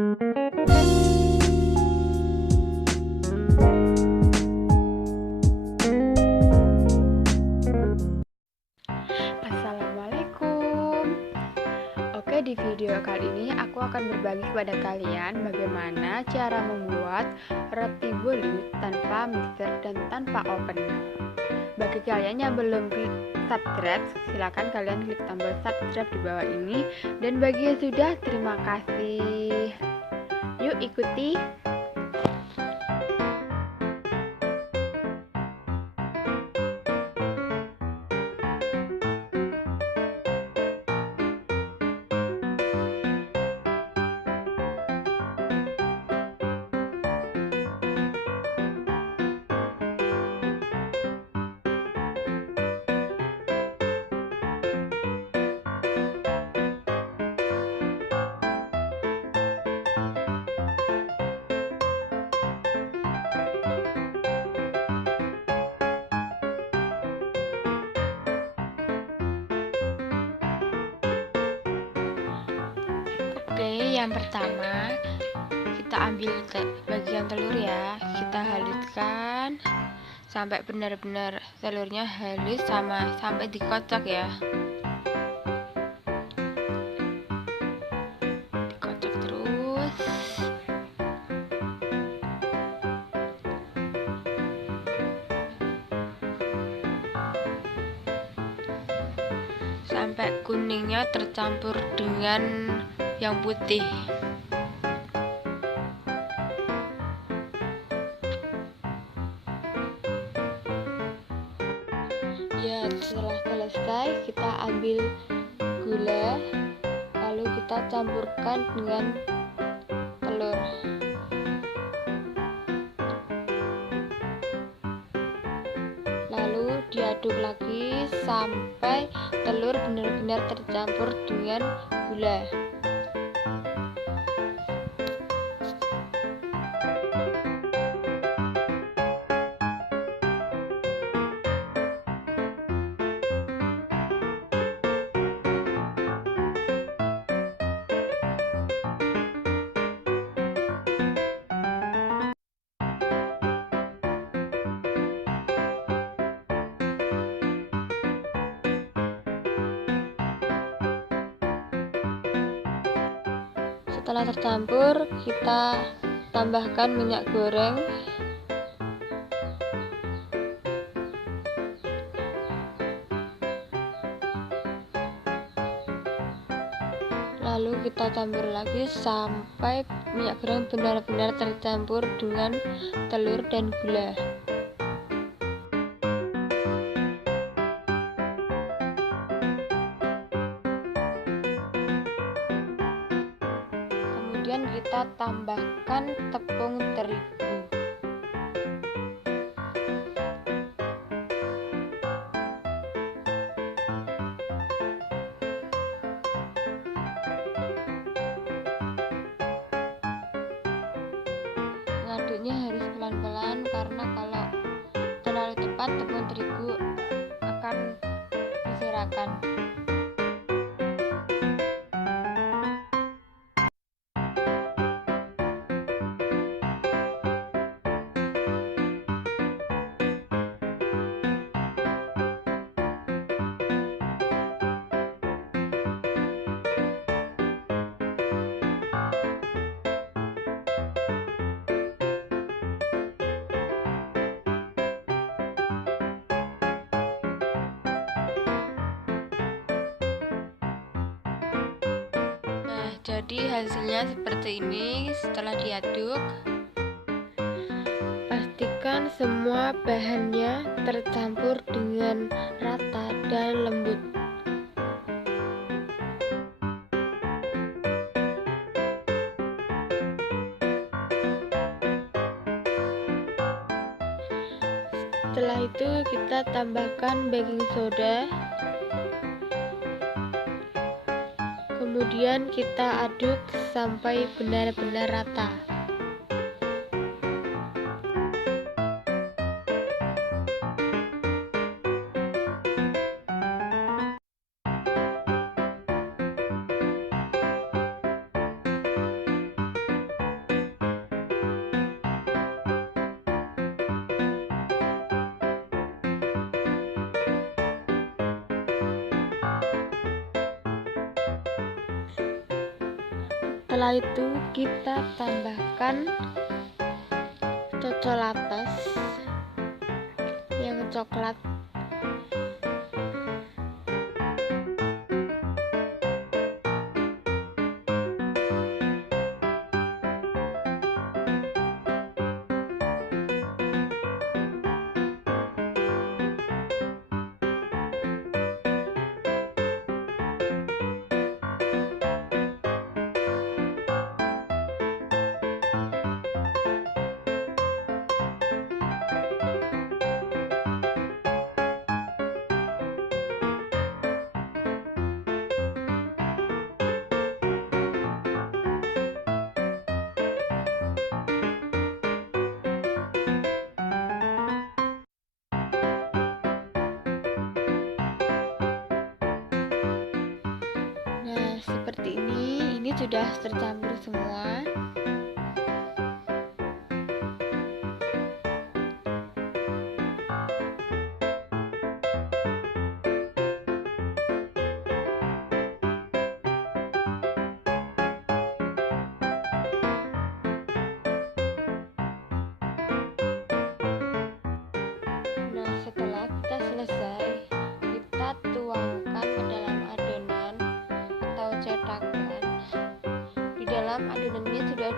Assalamualaikum. Oke, di video kali ini aku akan berbagi kepada kalian bagaimana cara membuat roti bolu tanpa mixer dan tanpa oven. Bagi kalian yang belum klik subscribe, silakan kalian klik tombol subscribe di bawah ini, dan bagi yang sudah, terima kasih. Yuk ikuti. Oke, yang pertama kita ambil bagian telur ya, kita haluskan sampai benar-benar telurnya halus sampai dikocok ya. Dikocok terus. Sampai kuningnya tercampur dengan yang putih. Ya, setelah selesai kita ambil gula, lalu kita campurkan dengan telur. Lalu diaduk lagi sampai telur benar-benar tercampur dengan gula. Setelah tercampur, kita tambahkan minyak goreng. Lalu kita campur lagi sampai minyak goreng benar-benar tercampur dengan telur dan gula. Kemudian kita tambahkan tepung terigu. Ngaduknya harus pelan-pelan karena kalau terlalu cepat tepung terigu akan berserakan. Jadi hasilnya seperti ini. Setelah diaduk, pastikan semua bahannya tercampur dengan rata dan lembut. Setelah itu kita tambahkan baking soda. Kemudian kita aduk sampai benar-benar rata. Setelah itu kita tambahkan cocoklatos yang coklat. Nah, seperti ini sudah tercampur semua. Nah, setelah kita selesai, kita tuangkan ke dalam adonan atau cetakan. Di dalam adonannya sudah